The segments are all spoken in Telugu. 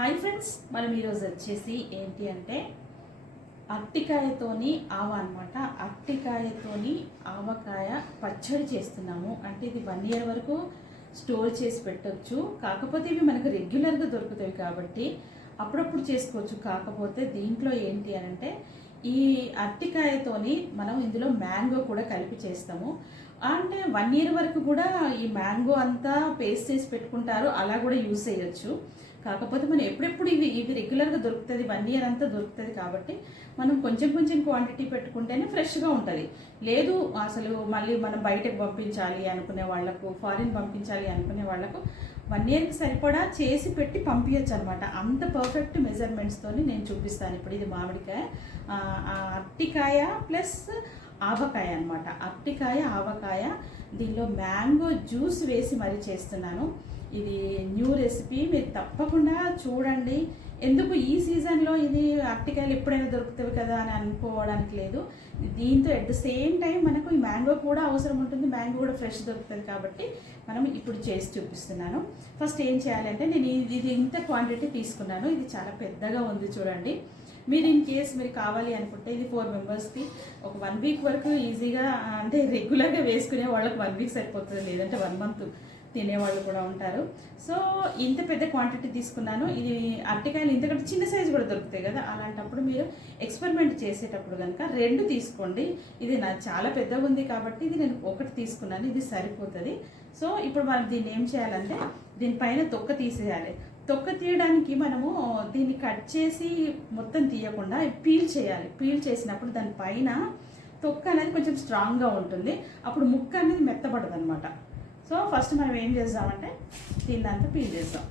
హాయ్ ఫ్రెండ్స్ మనం ఈరోజు వచ్చేసి ఏంటి అంటే అరటికాయతోని ఆవ అనమాట అరటికాయతోని ఆవకాయ పచ్చడి చేస్తున్నాము. అంటే ఇది వన్ ఇయర్ వరకు స్టోర్ చేసి పెట్టవచ్చు కాకపోతే ఇవి మనకు రెగ్యులర్గా దొరుకుతాయి కాబట్టి అప్పుడప్పుడు చేసుకోవచ్చు. కాకపోతే దీంట్లో ఏంటి అని అంటే ఈ అరటికాయతోని మనం ఇందులో మ్యాంగో కూడా కలిపి చేస్తాము. అంటే వన్ ఇయర్ వరకు కూడా ఈ మ్యాంగో అంతా పేస్ట్ చేసి పెట్టుకుంటారు. అలా కూడా యూస్ చేయొచ్చు. కాకపోతే మనం ఎప్పుడెప్పుడు ఇవి ఇవి రెగ్యులర్గా దొరుకుతుంది వన్ ఇయర్ అంతా దొరుకుతుంది కాబట్టి మనం కొంచెం కొంచెం క్వాంటిటీ పెట్టుకుంటేనే ఫ్రెష్గా ఉంటుంది. లేదు అసలు మళ్ళీ మనం బయటకు పంపించాలి అనుకునే వాళ్ళకు ఫారిన్ పంపించాలి అనుకునే వాళ్ళకు వన్ ఇయర్కి సరిపడా చేసి పెట్టి పంపించచ్చు అనమాట అంత పర్ఫెక్ట్ మెజర్మెంట్స్తోని నేను చూపిస్తాను. ఇప్పుడు ఇది మామిడికాయ అరటికాయ ప్లస్ ఆవకాయ అనమాట అరటికాయ ఆవకాయ దీనిలో మ్యాంగో జ్యూస్ వేసి మరీ చేస్తున్నాను. ఇది న్యూ రెసిపీ. మీరు తప్పకుండా చూడండి. ఎందుకు ఈ సీజన్లో ఇది అరటికాయలు ఎప్పుడైనా దొరుకుతాయి కదా అని అనుకోవడానికి లేదు. దీంతో ఎట్ ద సేమ్ టైం మనకు ఈ మ్యాంగో కూడా అవసరం ఉంటుంది. మ్యాంగో కూడా ఫ్రెష్ దొరుకుతుంది కాబట్టి మనం ఇప్పుడు చేసి చూపిస్తున్నాను. ఫస్ట్ ఏం చేయాలంటే నేను ఇది ఇది ఇంత క్వాంటిటీ తీసుకున్నాను. ఇది చాలా పెద్దగా ఉంది చూడండి. మీరు ఇన్ కేస్ మీరు కావాలి అనుకుంటే ఇది ఫోర్ మెంబర్స్కి ఒక వన్ వీక్ వరకు ఈజీగా అంటే రెగ్యులర్గా వేసుకునే వాళ్ళకి వన్ వీక్ సరిపోతుంది. లేదంటే వన్ మంత్ తినేవాళ్ళు కూడా ఉంటారు. సో ఇంత పెద్ద క్వాంటిటీ తీసుకున్నాను. ఇది అరటికాయలు ఇంతకంటే చిన్న సైజు కూడా దొరుకుతాయి కదా. అలాంటప్పుడు మీరు ఎక్స్పెరిమెంట్ చేసేటప్పుడు కనుక రెండు తీసుకోండి. ఇది నా చాలా పెద్దగా ఉంది కాబట్టి ఇది నేను ఒకటి తీసుకున్నాను. ఇది సరిపోతుంది. సో ఇప్పుడు మనం దీన్ని ఏం చేయాలంటే దీనిపైన తొక్క తీసేయాలి. తొక్క తీయడానికి మనము దీన్ని కట్ చేసి మొత్తం తీయకుండా పీల్ చేయాలి. పీల్ చేసినప్పుడు దానిపైన తొక్క అనేది కొంచెం స్ట్రాంగ్గా ఉంటుంది. అప్పుడు ముక్క అనేది మెత్తబడదు అనమాట సో ఫస్ట్ మనం ఏం చేద్దామంటే దీన్ని అంతా పీల్ చేద్దాం.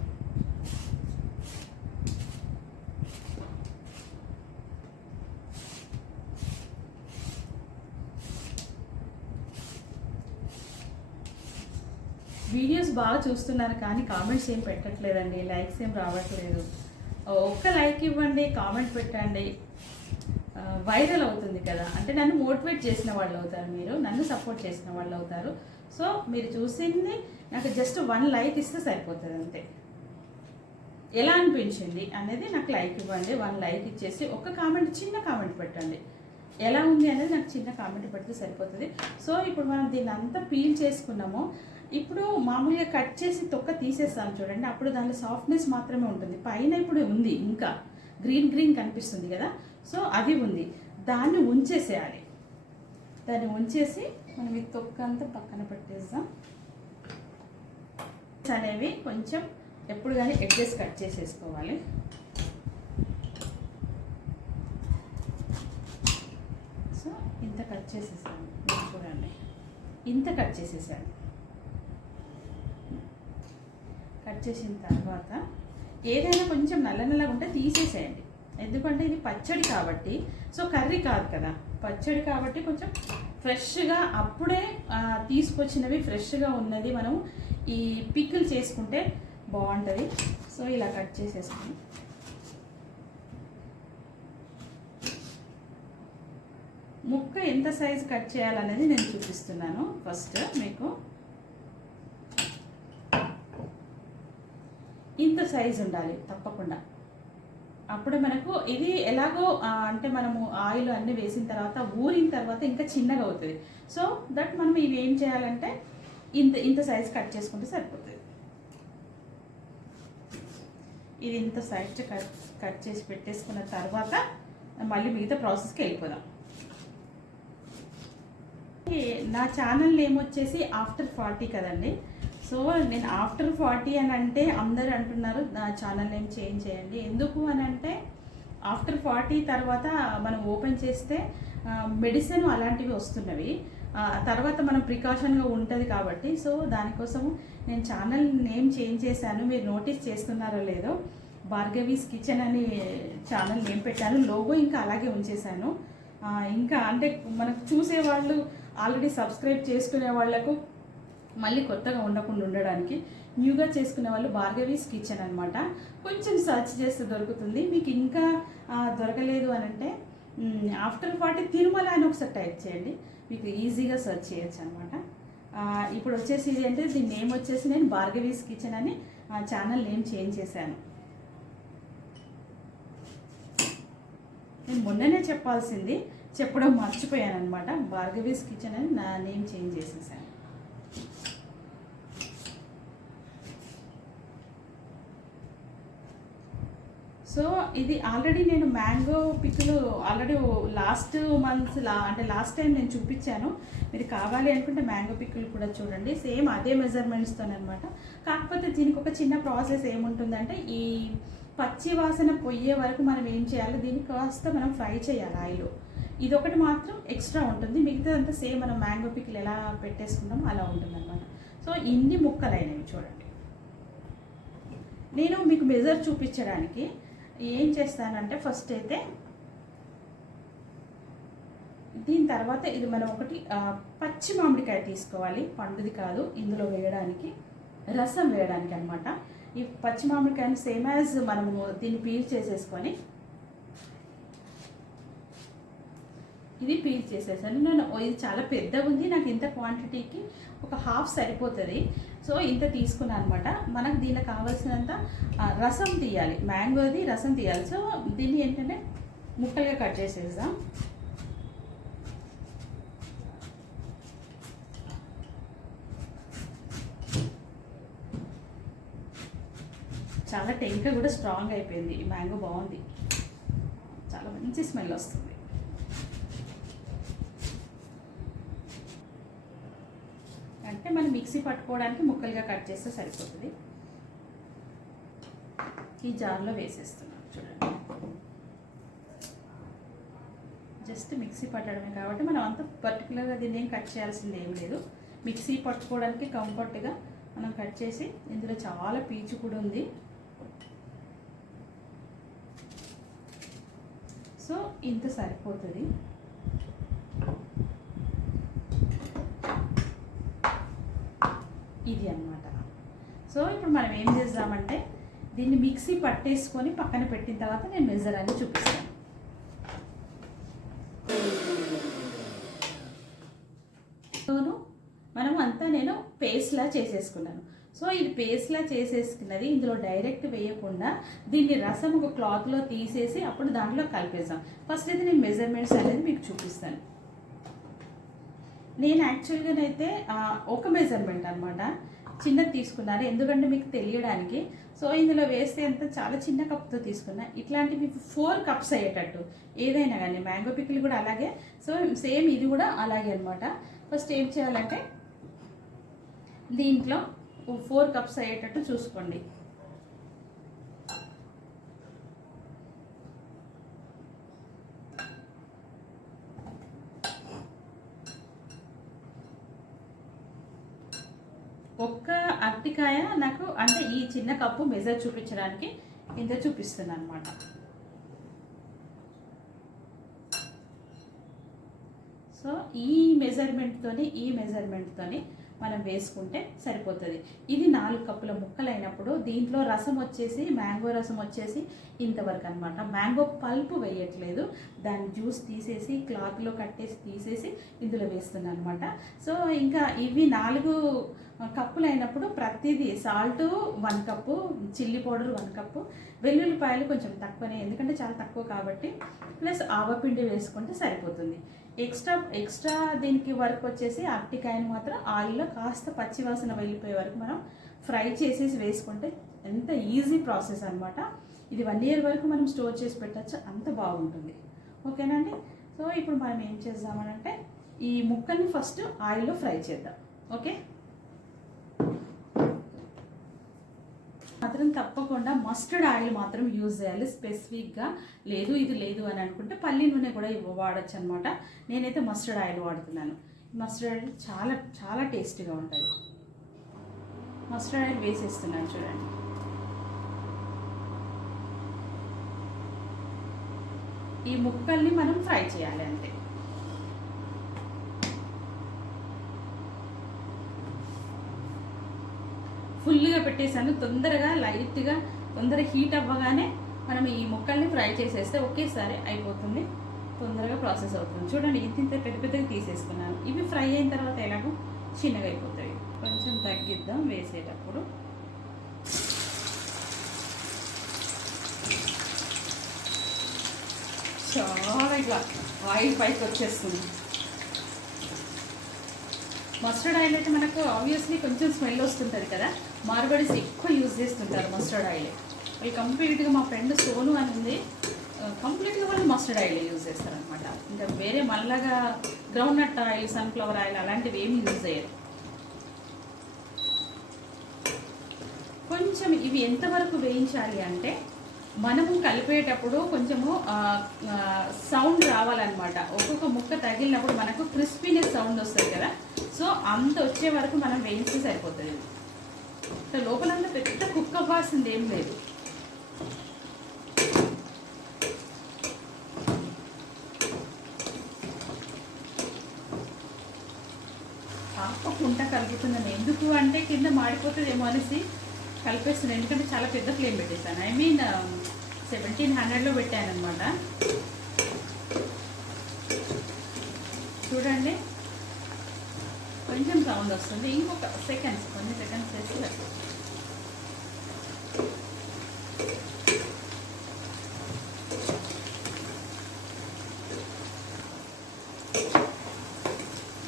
వీడియోస్ బాగా చూస్తున్నారు కానీ కామెంట్స్ ఏం పెట్టట్లేదండి లైక్స్ ఏం రావట్లేదు. ఒక్క లైక్ ఇవ్వండి కామెంట్ పెట్టండి. వైరల్ అవుతుంది కదా. అంటే నన్ను మోటివేట్ చేసిన వాళ్ళు అవుతారు మీరు నన్ను సపోర్ట్ చేసిన వాళ్ళు అవుతారు. సో మీరు చూసింది నాకు జస్ట్ వన్ లైక్ ఇస్తే సరిపోతుంది అంతే. ఎలా అనిపించింది అనేది నాకు లైక్ ఇవ్వండి వన్ లైక్ ఇచ్చేసి ఒక కామెంట్ చిన్న కామెంట్ పెట్టండి. ఎలా ఉంది అనేది నాకు చిన్న కామెంట్ పెడితే సరిపోతుంది. సో ఇప్పుడు మనం దీన్ని అంతా పీల్ చేసుకున్నాము. ఇప్పుడు మామూలుగా కట్ చేసి తొక్క తీసేస్తాం చూడండి. అప్పుడు దానిలో సాఫ్ట్నెస్ మాత్రమే ఉంటుంది. పైన ఇప్పుడు ఉంది ఇంకా. గ్రీన్ గ్రీన్ కనిపిస్తుంది కదా. సో అది ఉంది. దాన్ని ఉంచేసేయాలి. దాన్ని ఉంచేసి మనం ఈ తొక్క అంతా పక్కన పెట్టేద్దాం. అనేవి కొంచెం ఎప్పుడు కానీ ఎడ్జెస్ కట్ చేసేసుకోవాలి. సో ఇంత కట్ చేసేసాను. మీరు చూడండి. ఇంత కట్ చేసేసాను. కట్ చేసిన తర్వాత ఏదైనా కొంచెం నల్ల నల్లగా ఉంటే తీసేసేయండి. ఎందుకంటే ఇది పచ్చడి కాబట్టి సో కర్రీ కాదు కదా. పచ్చడి కాబట్టి కొంచెం ఫ్రెష్గా అప్పుడే తీసుకొచ్చినవి ఫ్రెష్గా ఉన్నది మనం ఈ పిక్కులు చేసుకుంటే బాగుంటుంది. సో ఇలా కట్ చేసేసుకుని ముక్క ఎంత సైజు కట్ చేయాలనేది నేను చూపిస్తున్నాను. ఫస్ట్ మీకు ఇంత సైజు ఉండాలి తప్పకుండా. అప్పుడు మనకు ఇది ఎలాగో అంటే మనము ఆయిల్ అన్నీ వేసిన తర్వాత ఊరిన తర్వాత ఇంకా చిన్నగా అవుతుంది. సో దట్ మనం ఇవి ఏం చేయాలంటే ఇంత ఇంత సైజ్ కట్ చేసుకుంటే సరిపోతుంది. ఇది ఇంత సైజ్ కట్ కట్ చేసి పెట్టేసుకున్న తర్వాత మళ్ళీ మిగతా ప్రాసెస్కి వెళ్ళిపోదాం. నా ఛానల్ నేమ్ వచ్చేసి ఆఫ్టర్ ఫార్టీ కదండి. సో నేను ఆఫ్టర్ ఫార్టీ అని అంటే అందరు అంటున్నారు నా ఛానల్ నేమ్ చేంజ్ చేయండి. ఎందుకు అని అంటే ఆఫ్టర్ ఫార్టీ తర్వాత మనం ఓపెన్ చేస్తే మెడిసిన్ అలాంటివి వస్తున్నవి. తర్వాత మనం ప్రికాషన్గా ఉంటుంది కాబట్టి సో దానికోసం నేను ఛానల్ నేమ్ చేంజ్ చేశాను మీరు నోటీస్ చేస్తున్నారో లేదో భార్గవీస్ కిచెన్ అని ఛానల్ నేమ్ పెట్టాను లోగో ఇంకా అలాగే ఉంచేశాను. ఇంకా అంటే మనకు చూసే వాళ్ళు ఆల్రెడీ సబ్స్క్రైబ్ చేసుకునే వాళ్ళకు మళ్ళీ కొత్తగా ఉండకుండా ఉండడానికి న్యూగా చేసుకునే వాళ్ళు భార్గవీస్ కిచెన్ అనమాట కొంచెం సర్చ్ చేస్తే దొరుకుతుంది. మీకు ఇంకా దొరకలేదు అని అంటే ఆఫ్టర్ ఫార్టీ తిరుమల అని ఒకసారి టైప్ చేయండి. మీకు ఈజీగా సెర్చ్ చేయొచ్చు అనమాట ఇప్పుడు వచ్చేసి ఇది అంటే దీని నేమ్ వచ్చేసి నేను భార్గవీస్ కిచెన్ అని ఛానల్ నేమ్ చేంజ్ చేశాను. నేను మొన్ననే చెప్పాల్సింది చెప్పడం మర్చిపోయాను అనమాట భార్గవీస్ కిచెన్ అని నా నేమ్ చేంజ్ చేసేసాను. సో ఇది ఆల్రెడీ నేను మ్యాంగో పిక్కులు ఆల్రెడీ లాస్ట్ మంత్స్ లా అంటే లాస్ట్ టైం నేను చూపించాను. మీరు కావాలి అనుకుంటే మ్యాంగో పిక్కులు కూడా చూడండి. సేమ్ అదే మెజర్మెంట్స్తో అనమాట కాకపోతే దీనికి ఒక చిన్న ప్రాసెస్ ఏముంటుందంటే ఈ పచ్చి వాసన పొయ్యే వరకు మనం ఏం చేయాలి? దీన్ని కాస్త మనం ఫ్రై చేయాలి ఆయిల్. ఇదొకటి మాత్రం ఎక్స్ట్రా ఉంటుంది. మిగతాదంతా సేమ్ మనం మ్యాంగో పిక్కులు ఎలా పెట్టేసుకున్నామో అలా ఉంటుంది అనమాట సో ఇన్ని ముక్కలైనవి చూడండి. నేను మీకు మెజర్ చూపించడానికి ఏం చేస్తానంటే ఫస్ట్ అయితే దీని తర్వాత ఇది మనం ఒకటి పచ్చి మామిడికాయ తీసుకోవాలి. పండుది కాదు ఇందులో వేయడానికి రసం వేయడానికి అనమాట ఈ పచ్చి మామిడికాయని సేమ్ యాజ్ మనము దీన్ని పీల్ చేసేసుకొని ఇది పీల్ చేసేసాను. నేను ఇది చాలా పెద్దగా ఉంది నాకు ఇంత క్వాంటిటీకి ఒక హాఫ్ సరిపోతుంది. సో ఇంత తీసుకున్నాను అనమాట మనకు దీనికి కావాల్సినంత రసం తీయాలి. మ్యాంగోది రసం తీయాలి. సో దీన్ని ఏంటంటే ముక్కలుగా కట్ చేసేద్దాం. చాలా టెంక కూడా స్ట్రాంగ్ అయిపోయింది. ఈ మ్యాంగో బాగుంది. చాలా మంచి స్మెల్ వస్తుంది. అంటే మనం మిక్సీ పట్టుకోవడానికి ముక్కలుగా కట్ చేస్తే సరిపోతుంది. ఈ జార్లో వేసేస్తున్నాం చూడండి. జస్ట్ మిక్సీ పట్టడమే కాబట్టి మనం అంత పర్టికులర్గా దీన్ని ఏం కట్ చేయాల్సింది ఏం లేదు. మిక్సీ పట్టుకోవడానికి కంఫర్ట్గా మనం కట్ చేసి ఇందులో చాలా పీచు కూడా ఉంది. సో ఇంత సరిపోతుంది. ఇది అన్నమాట. సో ఇప్పుడు మనం ఏం చేద్దామంటే దీన్ని మిక్సీ పట్టేసుకొని పక్కన పెట్టిన తర్వాత నేను మెజర్ అని చూపిస్తాను. సోను మనం అంతా నేను పేస్ట్లా చేసేసుకున్నాను. సో ఇది పేస్ట్లా చేసేసుకున్నది ఇందులో డైరెక్ట్ వేయకుండా దీన్ని రసం ఒక క్లాత్లో తీసేసి అప్పుడు దాంట్లో కలిపేసాం ఫస్ట్ అయితే నేను మెజర్మెంట్స్ అనేది మీకు చూపిస్తాను. నేను యాక్చువల్గానైతే ఒక మెజర్మెంట్ అనమాట చిన్నది తీసుకున్నాను. ఎందుకంటే మీకు తెలియడానికి. సో ఇందులో వేస్తే అంత చాలా చిన్న కప్తో తీసుకున్నా. మీకు ఫోర్ కప్స్ అయ్యేటట్టు. ఏదైనా కానీ మ్యాంగో పిక్లు కూడా అలాగే. సో సేమ్ ఇది కూడా అలాగే అనమాట ఫస్ట్ ఏం చేయాలంటే దీంట్లో ఫోర్ కప్స్ అయ్యేటట్టు చూసుకోండి. ఒక్క అరటికాయ నాకు అంటే ఈ చిన్న కప్పు మెజర్ చూపించడానికి ఇంత చూపిస్తుంది అనమాట సో ఈ మెజర్మెంట్తోని ఈ మెజర్మెంట్తోని మనం వేసుకుంటే సరిపోతుంది. ఇది నాలుగు కప్పుల ముక్కలు అయినప్పుడు దీంట్లో రసం వచ్చేసి మ్యాంగో రసం వచ్చేసి ఇంతవరకు అనమాట మ్యాంగో పల్పు వేయట్లేదు. దాని జ్యూస్ తీసేసి క్లాత్లో కట్టేసి తీసేసి ఇందులో వేస్తున్నాను అనమాట సో ఇంకా ఇవి నాలుగు కప్పులు అయినప్పుడు ప్రతిదీ salt one cup chilli powder one cup వెల్లుల్లిపాయలు కొంచెం తక్కువనే ఎందుకంటే చాలా తక్కువ కాబట్టి ప్లస్ ఆవపిండి వేసుకుంటే సరిపోతుంది. ఎక్స్ట్రా ఎక్స్ట్రా దీనికి వర్క్ వచ్చేసి అరటికాయని మాత్రం ఆయిల్లో కాస్త పచ్చివాసన వెళ్ళిపోయే వరకు మనం ఫ్రై చేసేసి వేసుకుంటే ఎంత ఈజీ ప్రాసెస్ అనమాట ఇది వన్ ఇయర్ వరకు మనం స్టోర్ చేసి పెట్టచ్చు అంత బాగుంటుంది. ఓకేనండి సో ఇప్పుడు మనం ఏం చేద్దామనంటే ఈ ముక్కల్ని ఫస్ట్ ఆయిల్లో ఫ్రై చేద్దాం. ఓకే? మాత్రం తప్పకుండా మస్టర్డ్ ఆయిల్ మాత్రం యూజ్ చేయాలి. స్పెసిఫిక్గా లేదు ఇది లేదు అని అనుకుంటే పల్లి నూనె కూడా ఇవ్వ- వాడొచ్చు అనమాట నేనైతే మస్టర్డ్ ఆయిల్ వాడుతున్నాను. మస్టర్డ్ ఆయిల్ చాలా చాలా టేస్టీగా ఉంటుంది. మస్టర్డ్ ఆయిల్ వేసేస్తున్నాను చూడండి. ఈ ముక్కల్ని మనం ఫ్రై చేయాలి అంతే. ఫుల్గా పెట్టేశాను. తొందరగా లైట్గా తొందరగా హీట్ అవ్వగానే మనం ఈ ముక్కల్ని ఫ్రై చేసేస్తే ఒకేసారి అయిపోతుంది. తొందరగా ప్రాసెస్ అవుతుంది. చూడండి ఇంత ఇంత పెద్ద పెద్దగా తీసేసుకున్నాను. ఇవి ఫ్రై అయిన తర్వాత ఎలాగో చిన్నగా అయిపోతాయి. కొంచెం తగ్గిద్దాం వేసేటప్పుడు. చాలా ఇట్లా ఆయిల్ పైకి వచ్చేస్తుంది. మస్టర్డ్ ఆయిల్ అయితే మనకు ఆబ్వియస్లీ కొంచెం స్మెల్ వస్తుంటుంది కదా. మార్బడీస్ ఎక్కువ యూజ్ చేస్తుంటారు మస్టర్డ్ ఆయిల్ అవి కంప్లీట్గా మా ఫ్రెండ్ సోను అని ఉంది. కంప్లీట్గా వాళ్ళు మస్టర్డ్ ఆయిల్ యూజ్ చేస్తారనమాట ఇంకా వేరే మళ్ళాగా groundnut oil sunflower oil అలాంటివి ఏమి యూజ్ చేయరు. కొంచెం ఇవి ఎంతవరకు వేయించాలి అంటే మనము కలిపేటప్పుడు కొంచెము సౌండ్ రావాలన్నమాట. ఒక్కొక్క ముక్క తగిలినప్పుడు మనకు క్రిస్పీనెస్ సౌండ్ వస్తుంది కదా. సో అంత వచ్చే వరకు మనం వేయించి సరిపోతుంది. సో లోపలంతా పెద్ద కుక్ అవ్వాల్సింది ఏం లేదు. కుంట కలుపుతున్నాను ఎందుకు అంటే కింద మాడిపోతుందేమో అనేసి కలిపేస్తున్నాను ఎందుకంటే చాలా పెద్ద ఫ్లేమ్ పెట్టేశాను. ఐ మీన్ సెవెంటీన్ హండ్రెడ్లో పెట్టాను అనమాట చూడండి. సౌండ్ వస్తుంది ఇంకొక సెకండ్స్ కొన్ని సెకండ్స్ వేసి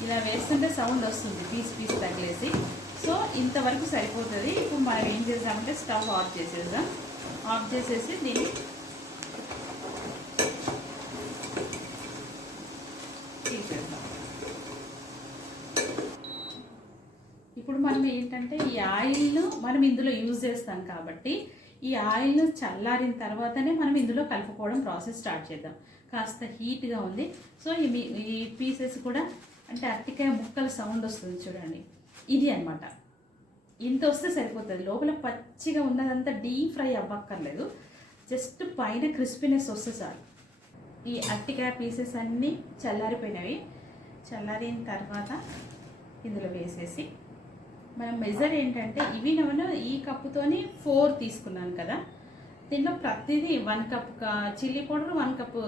ఇలా వేస్తుంటే సౌండ్ వస్తుంది. పీస్ పీస్ తగిలేసి సో ఇంతవరకు సరిపోతుంది. ఇప్పుడు మనం ఏం చేద్దామంటే స్టవ్ ఆఫ్ చేసేద్దాం. ఆఫ్ చేసేసి దీన్ని తీసేద్దాం ఇప్పుడు మనం ఏంటంటే ఈ ఆయిల్ను మనం ఇందులో యూజ్ చేస్తాం కాబట్టి ఈ ఆయిల్ చల్లారిన తర్వాతనే మనం ఇందులో కలుపుకోవడం ప్రాసెస్ స్టార్ట్ చేద్దాం. కాస్త హీట్గా ఉంది. సో ఈ మీ- ఈ పీసెస్ కూడా అంటే అరటికాయ ముక్కల సౌండ్ వస్తుంది చూడండి. ఇది అన్నమాట. ఇంత వస్తే సరిపోతుంది. లోపల పచ్చిగా ఉన్నదంతా డీప్ ఫ్రై అవ్వక్కర్లేదు. జస్ట్ పైన క్రిస్పీనెస్ వస్తే చాలు. ఈ అరటికాయ పీసెస్ అన్నీ చల్లారిపోయినవి. చల్లారిన తర్వాత ఇందులో వేసేసి మనం మెజర్ ఏంటంటే ఇవి నేను ఈ కప్పుతోని ఫోర్ తీసుకున్నాను కదా. దీంట్లో ప్రతిదీ one cup chilli powder one cup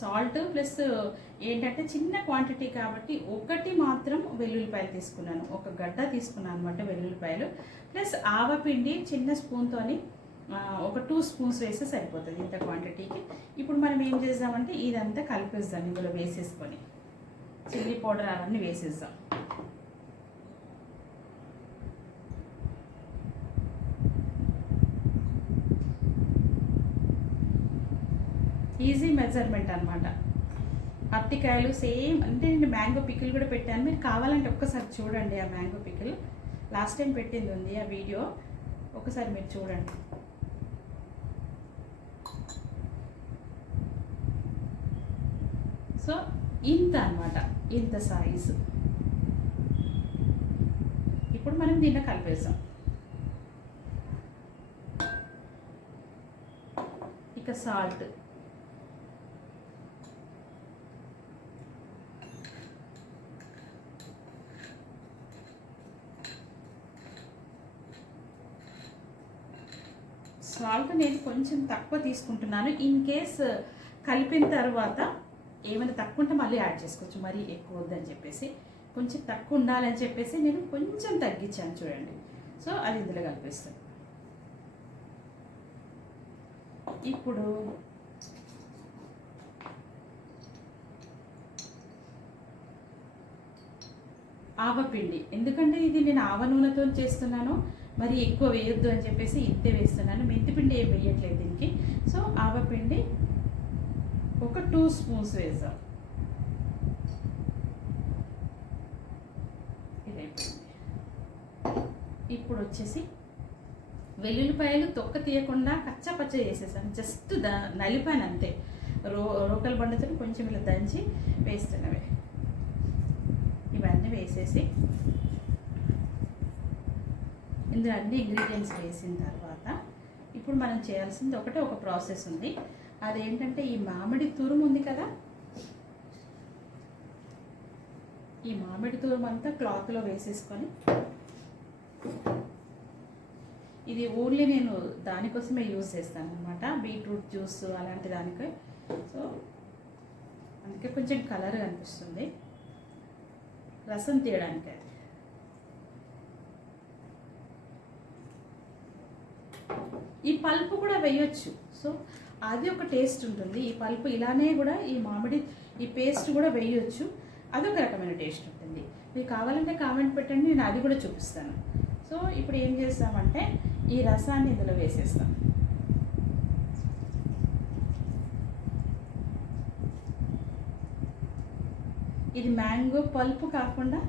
salt plus ఏంటంటే చిన్న క్వాంటిటీ కాబట్టి ఒకటి మాత్రం వెల్లుల్లిపాయలు తీసుకున్నాను. ఒక గడ్డ తీసుకున్నాను అనమాట వెల్లుల్లిపాయలు. ప్లస్ ఆవపిండి చిన్న స్పూన్తోని ఒక టూ స్పూన్స్ వేస్తే సరిపోతుంది ఇంత క్వాంటిటీకి ఇప్పుడు మనం ఏం చేద్దామంటే ఇదంతా కలిపేద్దాం ఇందులో వేసేసుకొని. చిల్లీ పౌడర్ అవన్నీ వేసేద్దాం ఈజీ మెజర్మెంట్ అనమాట అరటికాయలు సేమ్ అంటే నేను మ్యాంగో పికిల్ కూడా పెట్టాను. మీరు కావాలంటే ఒక్కసారి చూడండి ఆ మ్యాంగో పికిల్. లాస్ట్ టైం పెట్టింది ఉంది ఆ వీడియో. ఒకసారి మీరు చూడండి. సో ఇంత అన్నమాట. ఇంత సైజు ఇప్పుడు మనం దీన్ని కలిపేసాం. ఇక సాల్ట్ సాల్ట్ నేను కొంచెం తక్కువ తీసుకుంటున్నాను. ఇన్ కేస్ uh, కలిపిన తర్వాత ఏమైనా తక్కువ ఉంటే మళ్ళీ యాడ్ చేసుకోవచ్చు. మరీ ఎక్కువ వద్దని చెప్పేసి. కొంచెం తక్కువ ఉండాలని చెప్పేసి నేను కొంచెం తగ్గించాను చూడండి. సో అది ఇందులో కలిపిస్తాను. ఇప్పుడు ఆవపిండి. ఎందుకంటే ఇది నేను ఆవ నూనెతో చేస్తున్నాను. మరి ఎక్కువ వేయొద్దు అని చెప్పేసి ఇంతే వేస్తున్నాను మెంతిపిండి ఏం వేయట్లేదు దీనికి. సో ఆవపిండి ఒక టూ స్పూన్స్ వేద్దాం ఇప్పుడు వచ్చేసి వెల్లుల్లిపాయలు తొక్క తీయకుండా కచ్చా పచ్చ చేసేసాను జస్ట్ ద నలిపాను అంతే. రో రోకల బండతో కొంచెం ఇలా దంచి వేస్తున్నవి. ఇవన్నీ వేసేసి ఇందులో అన్ని ఇంగ్రీడియంట్స్ వేసిన తర్వాత ఇప్పుడు మనం చేయాల్సింది ఒకటే ఒక ప్రాసెస్ ఉంది. అదేంటంటే ఈ మామిడి తురుము ఉంది కదా? ఈ మామిడి తురుము అంతా క్లాత్లో వేసేసుకొని ఇది ఓన్లీ నేను దానికోసమే యూజ్ చేస్తాను అనమాట బీట్రూట్ జ్యూస్ అలాంటి దానికే. సో అందుకే కొంచెం కలర్ కనిపిస్తుంది. రసం తీయడానికి. అది ఈ పల్పు కూడా వేయొచ్చు. సో అది ఒక టేస్ట్ ఉంటుంది. ఈ పల్పు ఇలానే కూడా ఈ మామిడి ఈ పేస్ట్ కూడా వేయొచ్చు. అదొక రకమైన టేస్ట్ ఉంటుంది. మీకు కావాలంటే కామెంట్ పెట్టండి నేను అది కూడా చూపిస్తాను. సో ఇప్పుడు ఏం చేస్తామంటే ఈ రసాన్ని ఇందులో వేసేస్తాం. ఇది మ్యాంగో పల్పు కాకుండా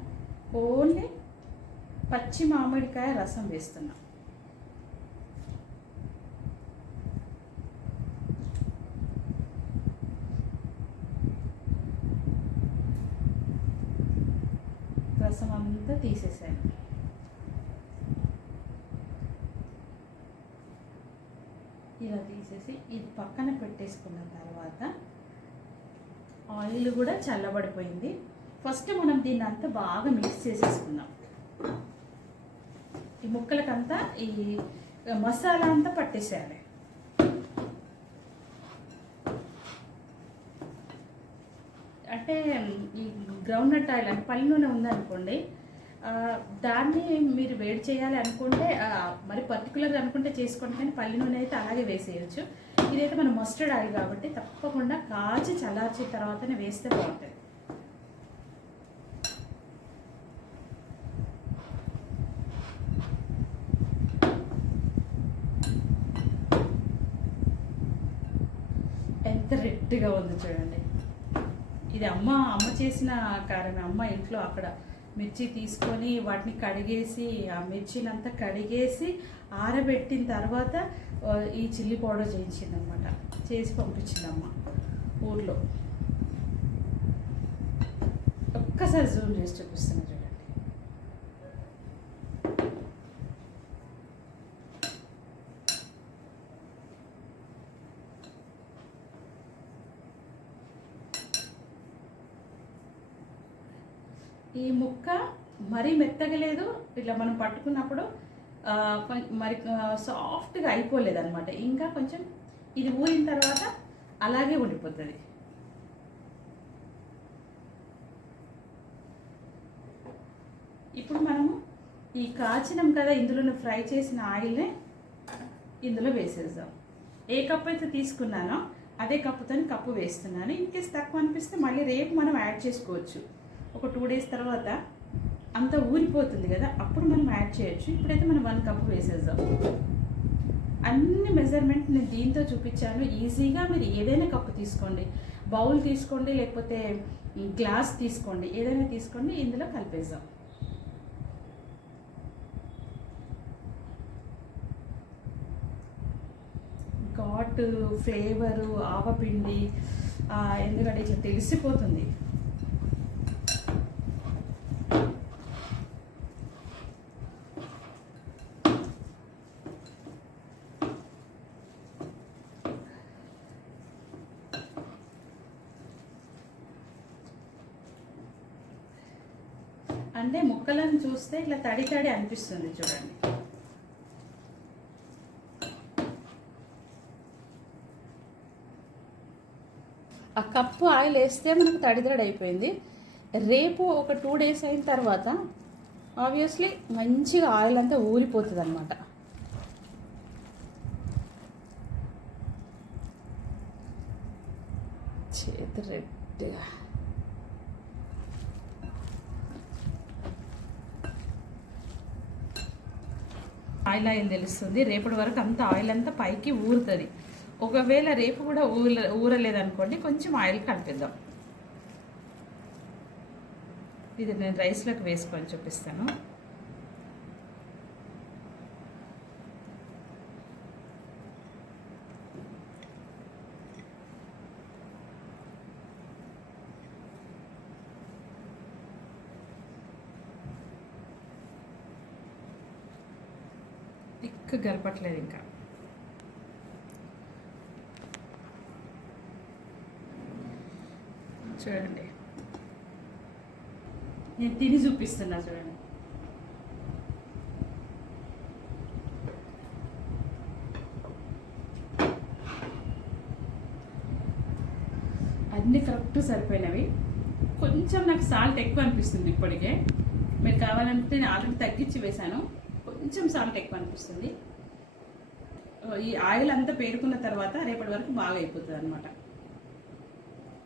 ఓన్లీ పచ్చి మామిడికాయ రసం వేస్తున్నాం. అంతా తీసేసాను ఇలా తీసేసి ఇది పక్కన పెట్టేసుకున్న తర్వాత ఆయిల్ కూడా చల్లబడిపోయింది. ఫస్ట్ మనం దీన్ని అంతా బాగా మిక్స్ చేసేసుకుందాం. ఈ ముక్కలకంతా ఈ మసాలా అంతా పట్టేసేయాలి. అంటే ఈ గ్రౌండ్ నట్ ఆయిల్ అంటే పల్లి నూనె ఉందనుకోండి దాన్ని మీరు వేడి చేయాలి అనుకుంటే మరి పర్టికులర్గా అనుకుంటే చేసుకోండి కానీ పల్లి నూనె అయితే అలాగే వేసేయచ్చు. ఇదైతే మన మస్టర్డ్ ఆయిల్ కాబట్టి తప్పకుండా కాచి చల్లార్చిన తర్వాతనే వేస్తే బాగుంటుంది. ఎంత రెడ్గా ఉంది చూడండి. ఇది అమ్మ అమ్మ చేసిన కారణం అమ్మ ఇంట్లో అక్కడ మిర్చి తీసుకొని వాటిని కడిగేసి ఆ మిర్చినంతా కడిగేసి ఆరబెట్టిన తర్వాత ఈ చిల్లీ పౌడర్ చేయించింది అనమాట చేసి పంపించిందమ్మ ఊర్లో. ఒక్కసారి జూమ్ చేసి చూపిస్తున్నా చూడండి ఈ ముక్క మరీ మెత్తగా లేదు. ఇట్లా మనం పట్టుకున్నప్పుడు మరి సాఫ్ట్గా అయిపోలేదు అనమాట ఇంకా కొంచెం ఇది ఊరిన తర్వాత అలాగే ఉండిపోతుంది. ఇప్పుడు మనము ఈ కాచినం కదా ఇందులో ఫ్రై చేసిన ఆయిల్ని ఇందులో వేసేద్దాం. ఏ కప్పు అయితే తీసుకున్నానో అదే కప్పుతో కప్పు వేస్తున్నాను. ఇన్ కేస్ తక్కువ అనిపిస్తే మళ్ళీ రేపు మనం యాడ్ చేసుకోవచ్చు. ఒక టూ డేస్ తర్వాత అంత ఊరిపోతుంది కదా అప్పుడు మనం యాడ్ చేయొచ్చు. ఇప్పుడైతే మనం వన్ కప్పు వేసేద్దాం. అన్ని మెజర్మెంట్ నేను దీంతో చూపించాను. ఈజీగా మీరు ఏదైనా కప్పు తీసుకోండి. బౌల్ తీసుకోండి లేకపోతే గ్లాస్ తీసుకోండి. ఏదైనా తీసుకోండి ఇందులో కలిపేద్దాం. ఘాటు ఫ్లేవరు ఆవపిండి ఎందుకంటే ఇట్లా తెలిసిపోతుంది. అంటే ముక్కలను చూస్తే ఇట్లా తడి తడి అనిపిస్తుంది చూడండి. ఆ కప్పు ఆయిల్ వేస్తే మనకు తడి తడి అయిపోయింది. రేపు ఒక టూ డేస్ అయిన తర్వాత ఆబ్వియస్లీ మంచిగా ఆయిల్ అంతా ఊరిపోతుంది అనమాట చేతి రెడ్డిగా. ఆయిల్ ఆయిల్ తెలుస్తుంది. రేపటి వరకు అంత ఆయిల్ అంతా పైకి ఊరుతుంది. ఒకవేళ రేపు కూడా ఊర ఊరలేదనుకోండి కొంచెం ఆయిల్ కలిపిద్దాం. ఇది నేను రైస్లోకి వేసుకొని చూపిస్తాను. తిక్క గడపట్లేదు ఇంకా. చూడండి. నేను తిని చూపిస్తున్నా చూడండి. అన్నీ కరెక్ట్ సరిపోయినవి. కొంచెం నాకు సాల్ట్ ఎక్కువ అనిపిస్తుంది ఇప్పటికే. మీరు కావాలంటే నేను ఆల్రెడీ తగ్గించి వేశాను. కొంచెం సాల్ట్ ఎక్కువ అనిపిస్తుంది. ఈ ఆయిల్ అంతా పేరుకున్న తర్వాత రేపటి వరకు బాగా అయిపోతుంది అనమాట